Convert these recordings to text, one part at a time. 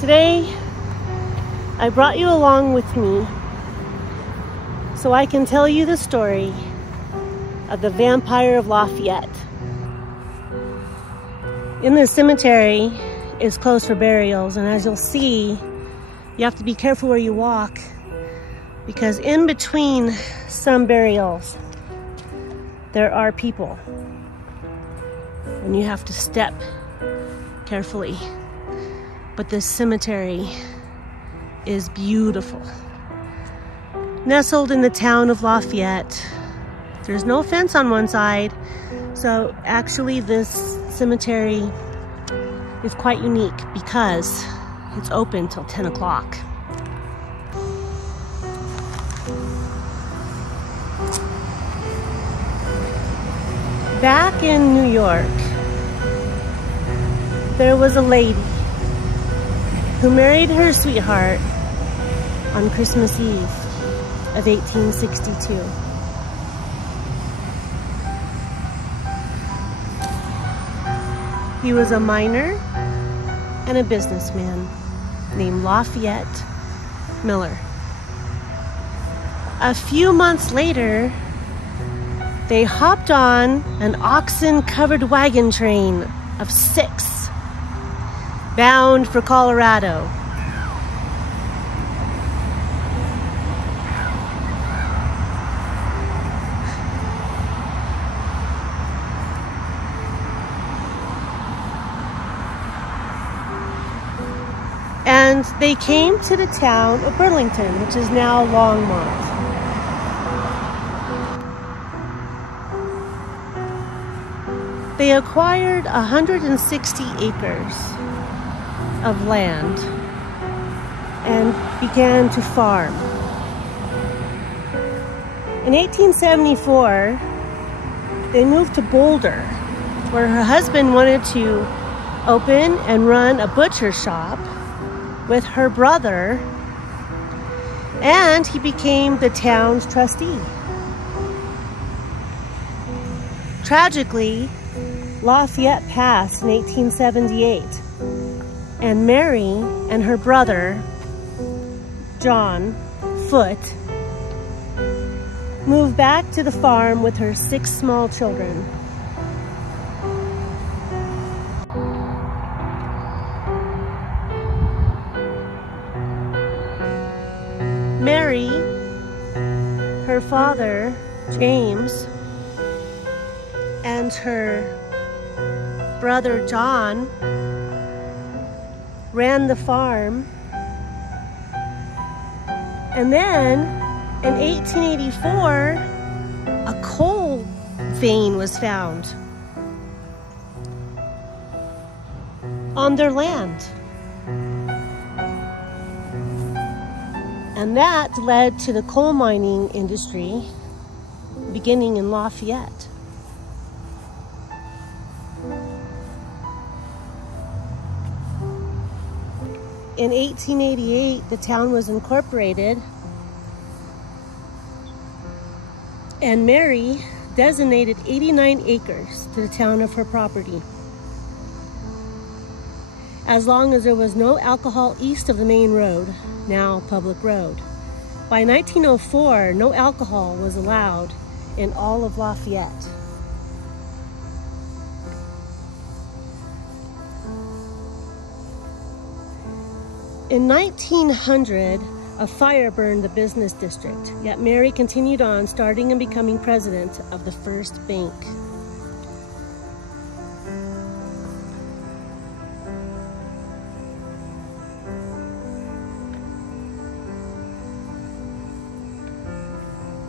Today, I brought you along with me so I can tell you the story of the Vampire of Lafayette. In this cemetery is closed for burials, and as you'll see, you have to be careful where you walk because in between some burials, there are people, and you have to step carefully. But this cemetery is beautiful. Nestled in the town of Lafayette, there's no fence on one side, so actually this cemetery is quite unique because it's open till 10 o'clock. Back in New York, there was a lady who married her sweetheart on Christmas Eve of 1862. He was a miner and a businessman named Lafayette Miller. A few months later, they hopped on an oxen-covered wagon train of 6 bound for Colorado. And they came to the town of Burlington, which is now Longmont. They acquired 160 acres of land and began to farm. In 1874, they moved to Boulder, where her husband wanted to open and run a butcher shop with her brother, and he became the town's trustee. Tragically, Lafayette passed in 1878, and Mary and her brother, John Foote, moved back to the farm with her 6 small children. Mary, her father, James, and her brother, John, ran the farm. And then in 1884, a coal vein was found on their land. And that led to the coal mining industry beginning in Lafayette. In 1888, the town was incorporated, and Mary designated 89 acres to the town of her property, as long as there was no alcohol east of the main road, now public road. By 1904, no alcohol was allowed in all of Lafayette. In 1900, a fire burned the business district, yet Mary continued on, starting and becoming president of the first bank.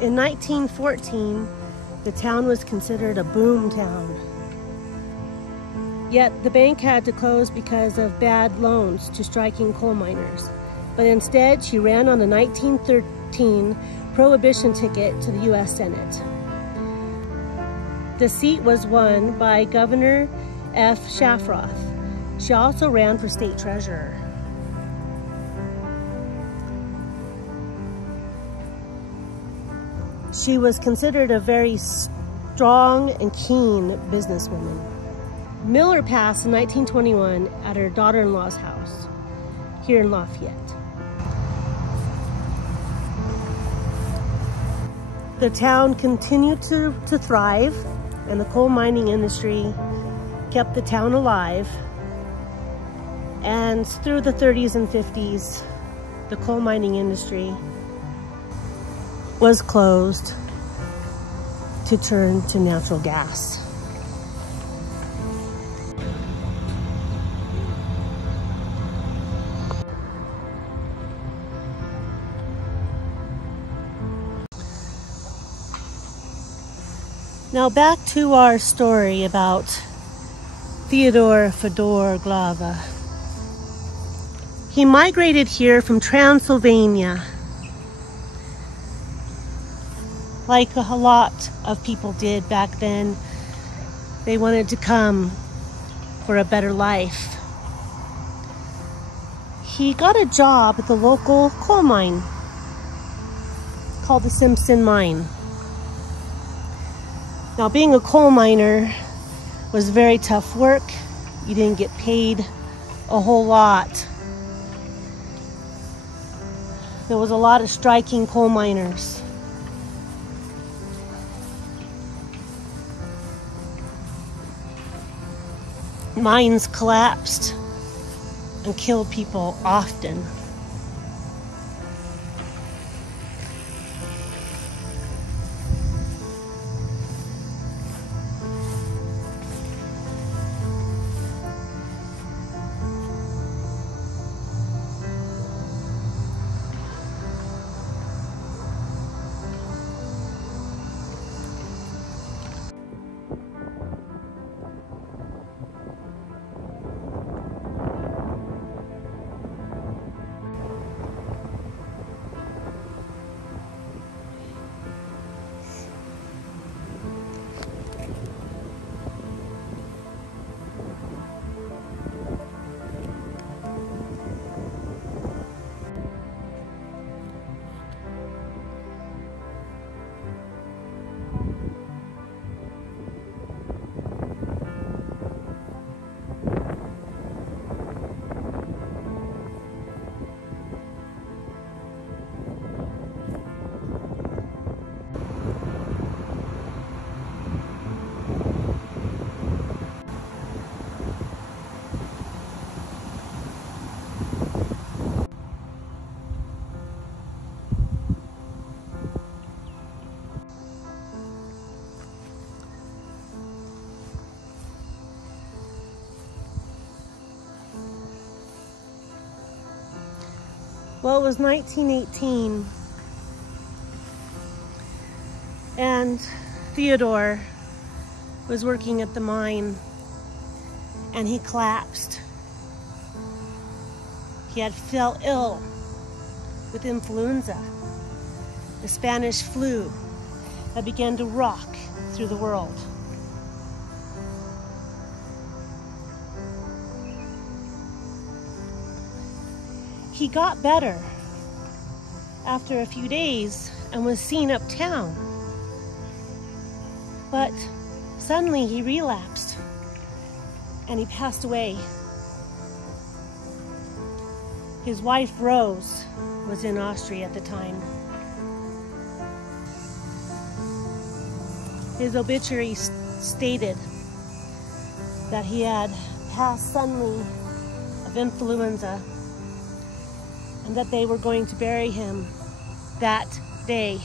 In 1914, the town was considered a boom town. Yet the bank had to close because of bad loans to striking coal miners. But instead, she ran on the 1913 Prohibition ticket to the U.S. Senate. The seat was won by Governor F. Shafroth. She also ran for state treasurer. She was considered a very strong and keen businesswoman. Miller passed in 1921 at her daughter-in-law's house. here in Lafayette. The town continued to thrive, and the coal mining industry kept the town alive. And through the 30s and 50s, the coal mining industry was closed to turn to natural gas. Now back to our story about Fodor Glava. He migrated here from Transylvania, like a lot of people did back then. They wanted to come for a better life. He got a job at the local coal mine called the Simpson Mine. Now, being a coal miner was very tough work. You didn't get paid a whole lot. There was a lot of striking coal miners. Mines collapsed and killed people often. Well, it was 1918, and Theodore was working at the mine, and he collapsed. He had fell ill with influenza, the Spanish flu that began to rock through the world. He got better after a few days and was seen uptown. But suddenly he relapsed and he passed away. His wife, Rose, was in Austria at the time. His obituary stated that he had passed suddenly of influenza, and that they were going to bury him that day,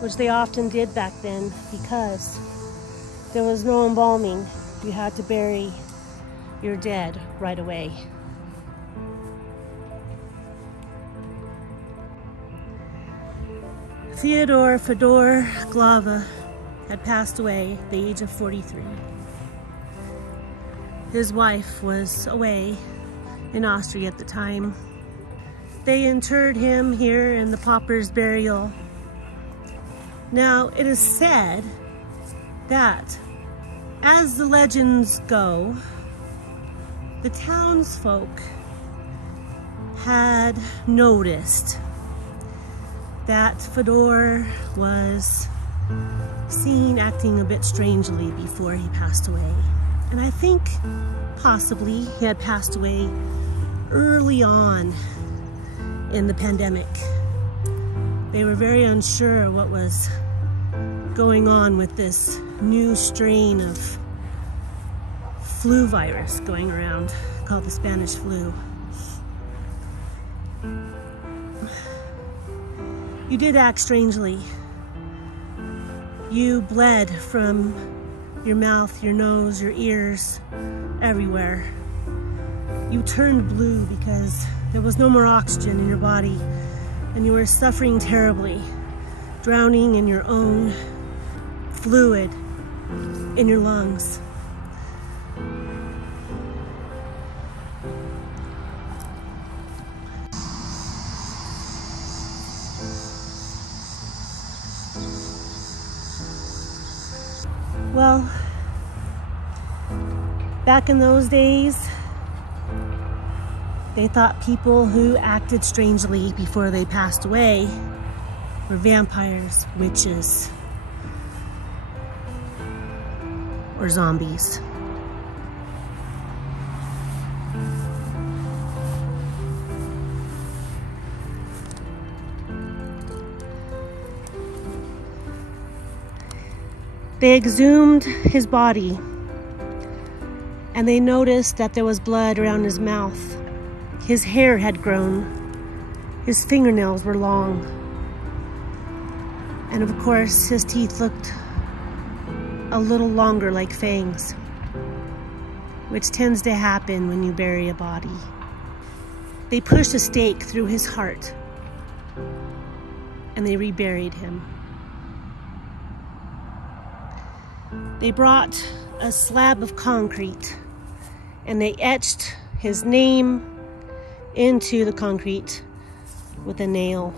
which they often did back then because there was no embalming. You had to bury your dead right away. Fodor Glava had passed away at the age of 43. His wife was away in Austria at the time. They interred him here in the pauper's burial. Now, it is said that, as the legends go, the townsfolk had noticed that Fodor was seen acting a bit strangely before he passed away. And I think possibly he had passed away early on in the pandemic. They were very unsure what was going on with this new strain of flu virus going around called the Spanish flu. You did act strangely. You bled from your mouth, your nose, your ears, everywhere. You turned blue because there was no more oxygen in your body and you were suffering terribly, drowning in your own fluid in your lungs. Well, back in those days, they thought people who acted strangely before they passed away were vampires, witches, or zombies. They exhumed his body and they noticed that there was blood around his mouth. His hair had grown. His fingernails were long. And of course, his teeth looked a little longer like fangs, which tends to happen when you bury a body. They pushed a stake through his heart and they reburied him. They brought a slab of concrete and they etched his name into the concrete with a nail.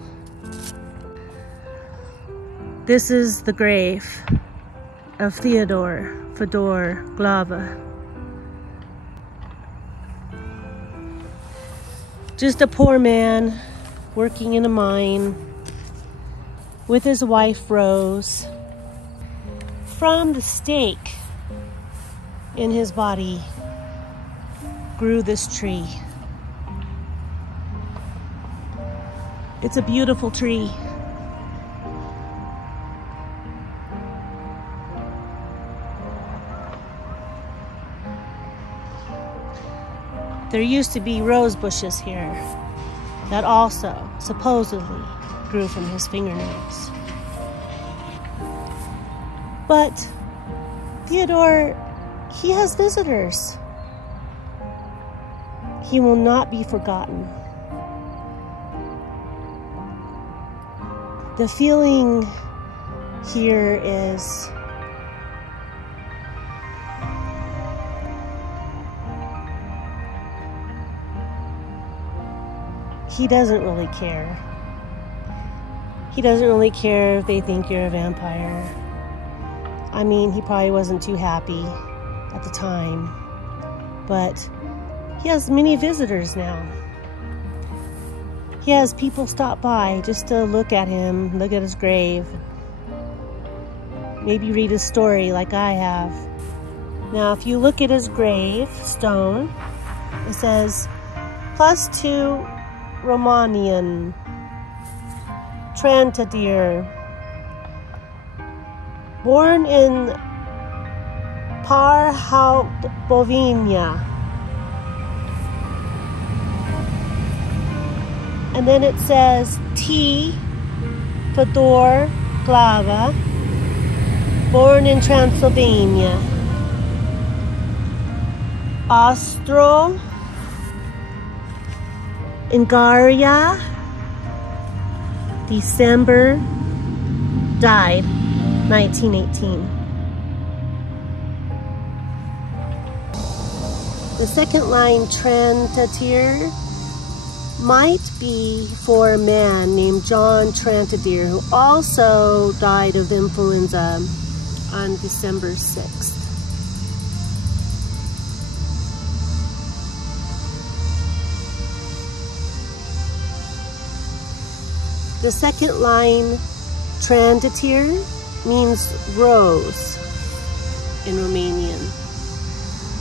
This is the grave of Fodor Glava. Just a poor man working in a mine with his wife Rose. From the stake in his body grew this tree. It's a beautiful tree. There used to be rose bushes here that also supposedly grew from his fingernails. But Fodor, he has visitors. He will not be forgotten. The feeling here is he doesn't really care. He doesn't really care if they think you're a vampire. I mean, he probably wasn't too happy at the time, but he has many visitors now. He has people stop by just to look at him, look at his grave, maybe read his story like I have. Now, if you look at his grave stone, it says, +2 Romanian, Trantadir, born in Bovina. And then it says T. Fodor Glava, born in Transylvania. Austro Ungaria, December, died 1918. The second line, Trantadir, might be for a man named John Trantadir, who also died of influenza on December 6th. The second line, Trantadir, means rose in Romanian.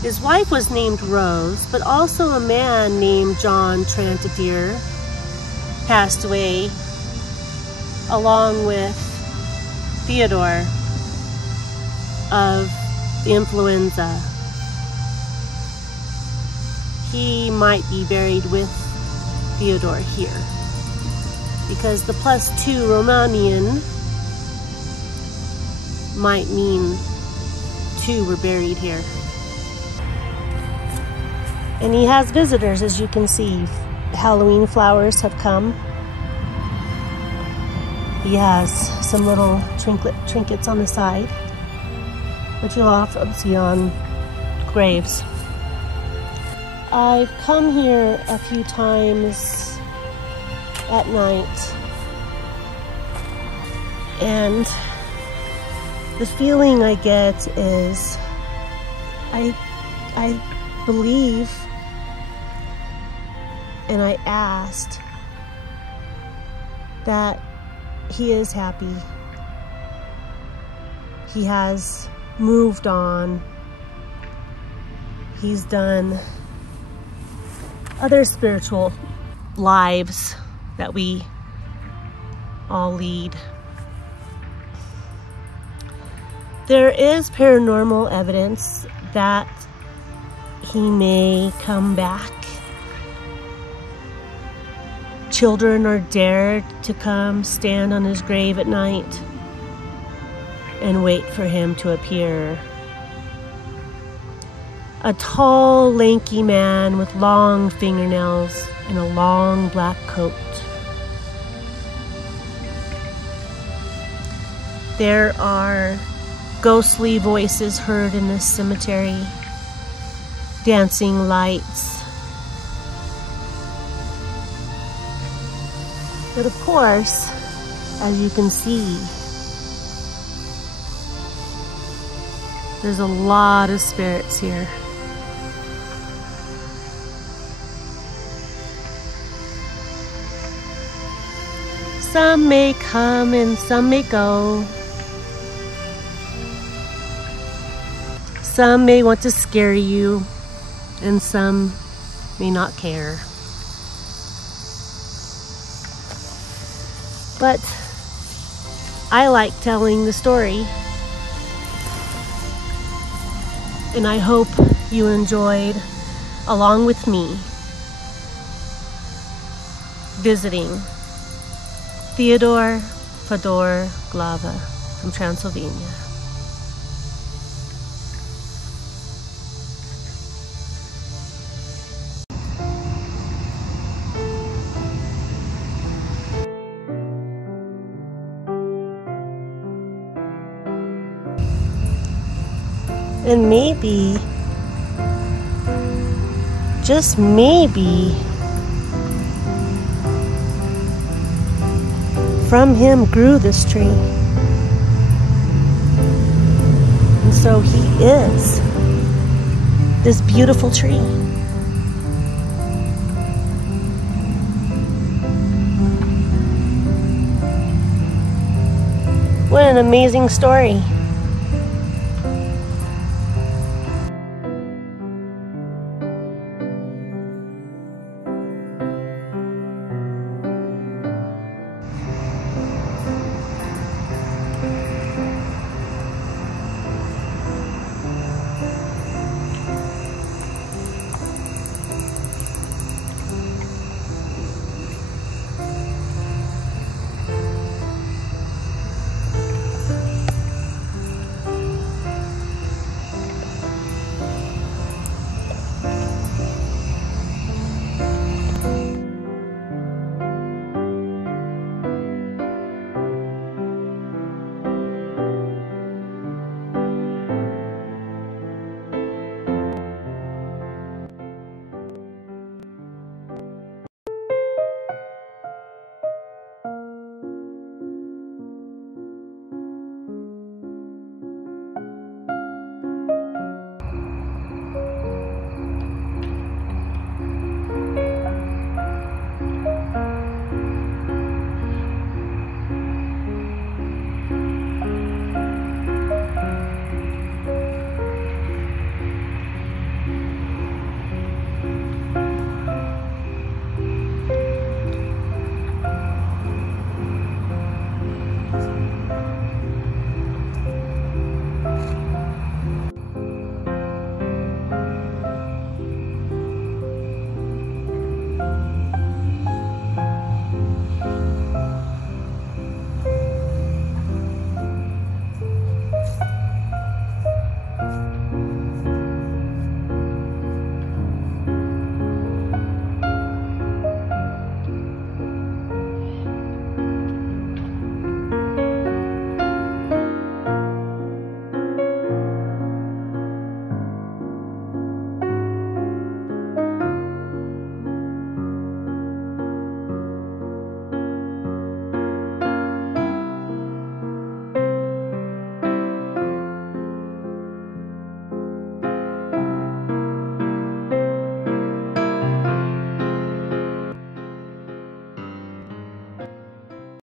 His wife was named Rose, but also a man named John Trantadere passed away along with Theodore of influenza. He might be buried with Theodore here because the +2 Romanian might mean 2 were buried here. And he has visitors, as you can see. Halloween flowers have come. He has some little trinkets on the side, which you'll often see on graves. I've come here a few times at night, and the feeling I get is I believe, and I asked that he is happy. He has moved on. He's done other spiritual lives that we all lead. There is paranormal evidence that he may come back. Children are dared to come stand on his grave at night and wait for him to appear. A tall, lanky man with long fingernails and a long black coat. There are ghostly voices heard in this cemetery, dancing lights. But of course, as you can see, there's a lot of spirits here. Some may come and some may go. Some may want to scare you, and some may not care. But I like telling the story, and I hope you enjoyed, along with me, visiting Fodor Glava from Transylvania. And maybe, just maybe, from him grew this tree. And so he is this beautiful tree. What an amazing story.